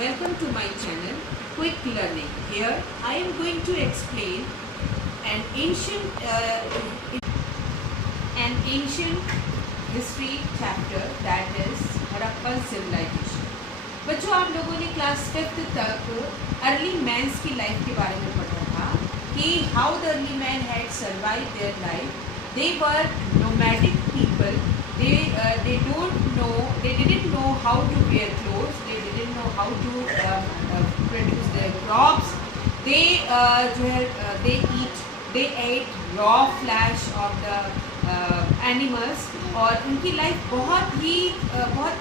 welcome to my channel Quick Learning. Here I am going to explain an ancient history chapter, that is Harappan civilization. बच्चों, आप लोगों ने class 5th तक early mains की life के बारे में पढ़ा था कि how the early man had survive there life. They were nomadic people. They didn't know how to wear clothes. They didn't know how to produce their crops. They ate raw flesh of the animals. और उनकी life बहुत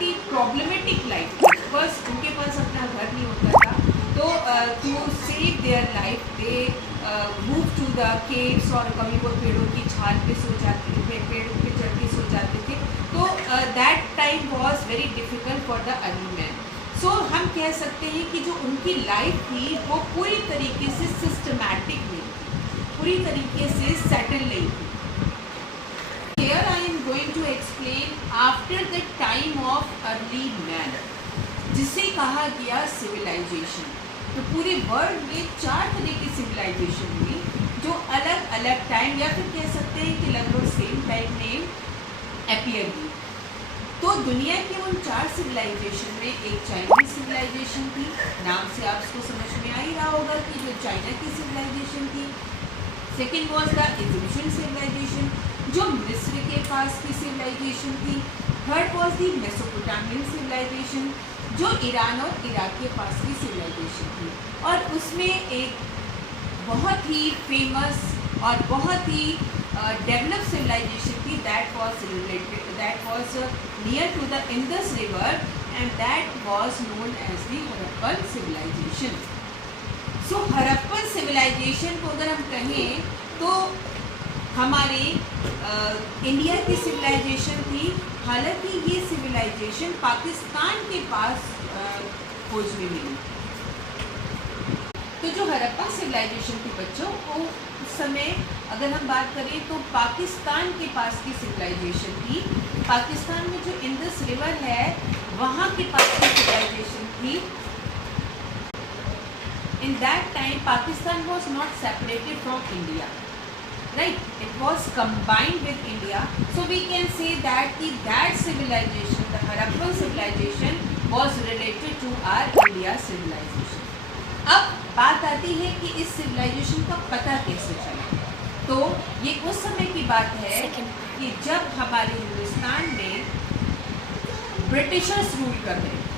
ही problematic life थी. बस उनके पास अपना घर नहीं होता था, तो to save their life they move to the caves, और कभी वो पेड़ों की छाल पे सो जाते थे, पेड़ों पे चढ़ के सो जाते थे. तो that time was very difficult for the early man. So हम कह सकते हैं कि जो उनकी लाइफ थी वो पूरी तरीके से सिस्टमैटिक नहीं थी, पूरी तरीके से सेटल नहीं थी. Here I am going to explain after the time of early man, जिसे कहा गया सिविलाइजेशन. तो पूरे वर्ल्ड में 4 तरह की सिविलाइजेशन हुई जो अलग अलग टाइम, या फिर कह सकते हैं कि लगभग सेम टाइम में अपीयर हुई. तो दुनिया के उन 4 सिविलाइजेशन में एक चाइनीज सिविलाइजेशन थी. नाम से आप उसको समझ में आ ही रहा होगा कि जो चाइना की सिविलाइजेशन थी. Second was the Egyptian civilisation, जो मिस्र के पास की सिविलाइजेशन थी. Third was the Mesopotamian civilisation, जो ईरान और इराक के पास की सिविलाइजेशन थी. और उसमें एक बहुत ही फेमस और बहुत ही डेवलप सिविलाइजेशन थी, that was near to the Indus river, and that was known as the Harappan civilisation. So Harappan civilisation को अगर हम कहें तो हमारे इंडिया की सिविलाइजेशन थी. हालांकि ये सिविलाइजेशन पाकिस्तान के पास खोज में मिली. तो जो हड़प्पा सिविलाइजेशन थी बच्चों, वो उस समय अगर हम बात करें तो पाकिस्तान के पास की सिविलाइजेशन थी. पाकिस्तान में जो इंडस रिवर है वहाँ के पास की सिविलाइजेशन थी. In that time Pakistan was not separated from India. Right, it was combined with India, so we can say that that civilization, the Harappan civilization, was related to our India civilization. अब बात आती है कि इस civilization का पता कैसे चला. तो ये उस समय की बात है कि जब हमारे हिंदुस्तान में ब्रिटिशर्स रूल कर रहे थे.